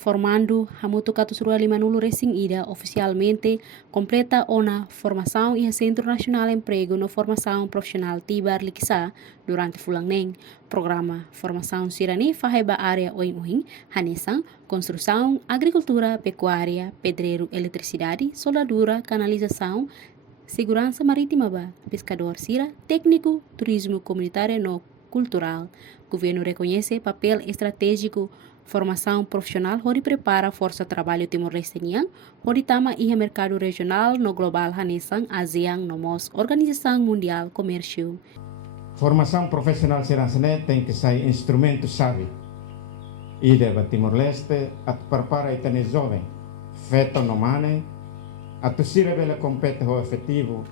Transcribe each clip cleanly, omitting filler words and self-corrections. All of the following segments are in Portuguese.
formando Hamutu 450 recém-ida oficialmente completa uma formação e Centro Nacional de Emprego no Formação Profissional Tibar Likisa durante Fulangneng. Programa Formação Sirani Faheba Área Oin Hanesan, Construção, Agricultura, Pecuária, Pedreiro, Eletricidade, Soldadura, Canalização, Segurança Marítima, Pescador Sira, Técnico, Turismo Comunitário no Cultural. Governo reconhece papel estratégico formação profissional onde prepara a força de trabalho Timor-Leste onde tama e mercado regional no global Hanesan ASEAN no MOS Organização Mundial Comércio. Formação profissional seransene tem que ser instrumento chave. Ida para Timor-Leste a prepara itane jovem, feito no mane, a tosira bela compete o efetivo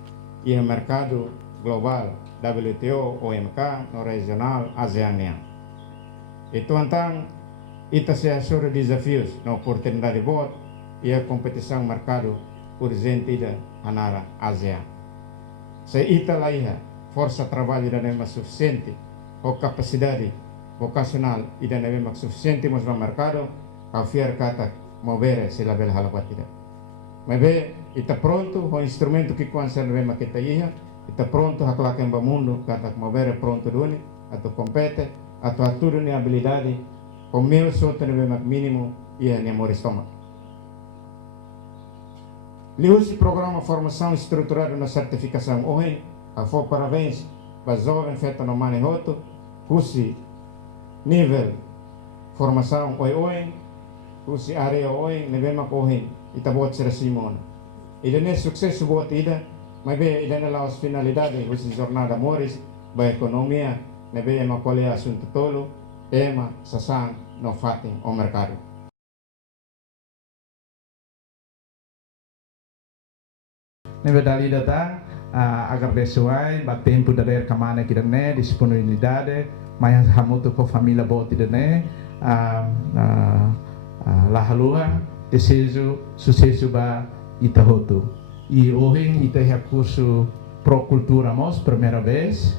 e o mercado global WTO, OMK, no regional ASEAN. Então, ita se assura desafios na oportunidade boa e a competição mercado urgente da Hanara ASEAN. Se ita laiha força de trabalho da nema suficiente ou capacidade vocacional e da nema suficiente mas no mercado, a fiar kata mover se la bela halapatida. Mas bem, ita pronto o instrumento que conhecer nema kita iha, ita pronto a claque em mundo kata mover pronto duni, ato compete, ato aturo ni habilidade o meu só tem o mínimo e a amor estômago. Liu-se programa formação estruturada na certificação hoje, a for parabéns para jovem feita no manehoto, cusi nível formação hoje, cusi área hoje, nevema hoje, e tabot ser simon. Ele não é sucesso boa ida, mas bem ele não é as finalidades, cusi jornada amores, ba economia, neve uma colhe assunto tolo. Tema sasang no fating o mercado. Na verdade, datang agradeço ai, tempo da der kamana kita ne disponibilidade, mas hamutu ko família boti da ne, la halua, desejo sucesso ba itahotu. E hoje ita é curso Pro Cultura Mos, primeira vez,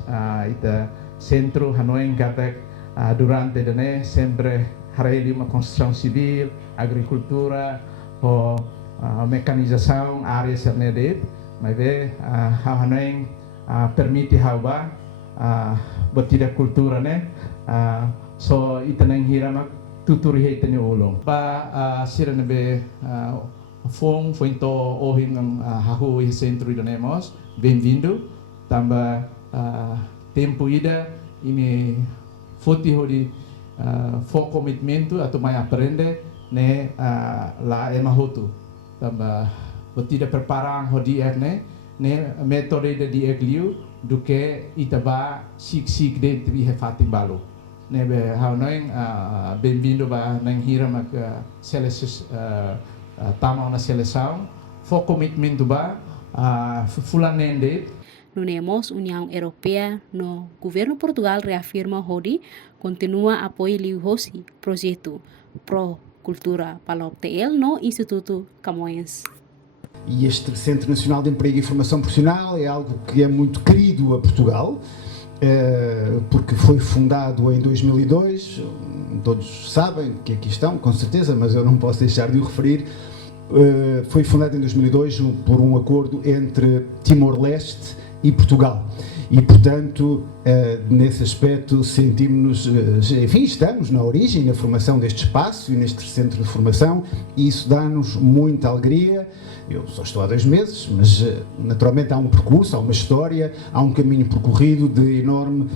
ita centro Hanoi Gatek. Durante dane sempre hareli uma construção civil, agricultura, mecanização, área sernedet, mas ve Hanoi permite hauba batida cultura né, so itanang hiramak tuturi itane ulong. Pa sira nebe fong foi to ohing ng hahu i centro idanemos, bem-vindo, tamba tempo ida ini foti hodi for commitmento atau mai aprende ne la emahotu tamba batida preparang hodi ne metode de diegliu duke itaba sik de tri hefati balu ne be haunoing bem-vindo ba nang hira mak selesus tama na seleção for commitmento ba fulanende. No NEMOS, União Europeia, no governo Portugal reafirma Hodi continua apoio Liu-Hosi, projeto Pro Cultura para obter no Instituto Camões. E este Centro Nacional de Emprego e Formação Profissional é algo que é muito querido a Portugal, porque foi fundado em 2002, todos sabem que aqui estão, com certeza, mas eu não posso deixar de o referir. Foi fundado em 2002 por um acordo entre Timor-Leste e Portugal. E, portanto, nesse aspecto sentimos-nos, enfim, estamos na origem, na formação deste espaço e neste centro de formação, e isso dá-nos muita alegria. Eu só estou há 2 meses, mas naturalmente há um percurso, há uma história, há um caminho percorrido de enorme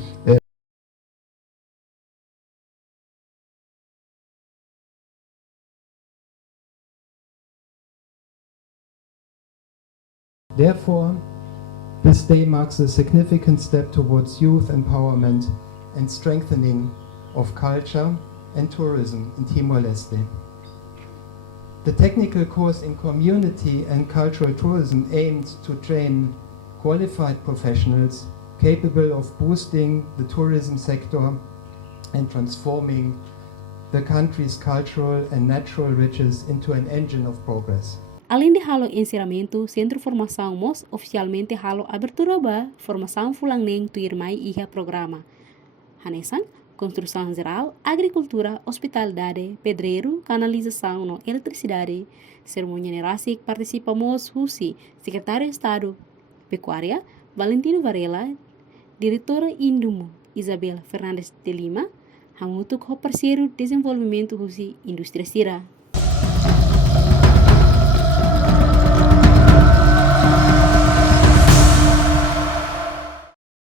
Therefore, this day marks a significant step towards youth empowerment and strengthening of culture and tourism in Timor-Leste. The technical course in community and cultural tourism aimed to train qualified professionals capable of boosting the tourism sector and transforming the country's cultural and natural riches into an engine of progress. Além de halo encerramento, Centro Formação MOS oficialmente halo abertura ba formação Fulangneng tuirmai iha programa. Hanesan, construção geral, agricultura, hospitalidade, pedreiro, canalização e eletricidade. Cerimônia nerasi participamos Husi, secretário de Estado, Pecuária, Valentino Varela, diretora Indumo, Isabel Fernandes de Lima, Hamutuk ho parceiro desenvolvimento Husi Indústria Sira.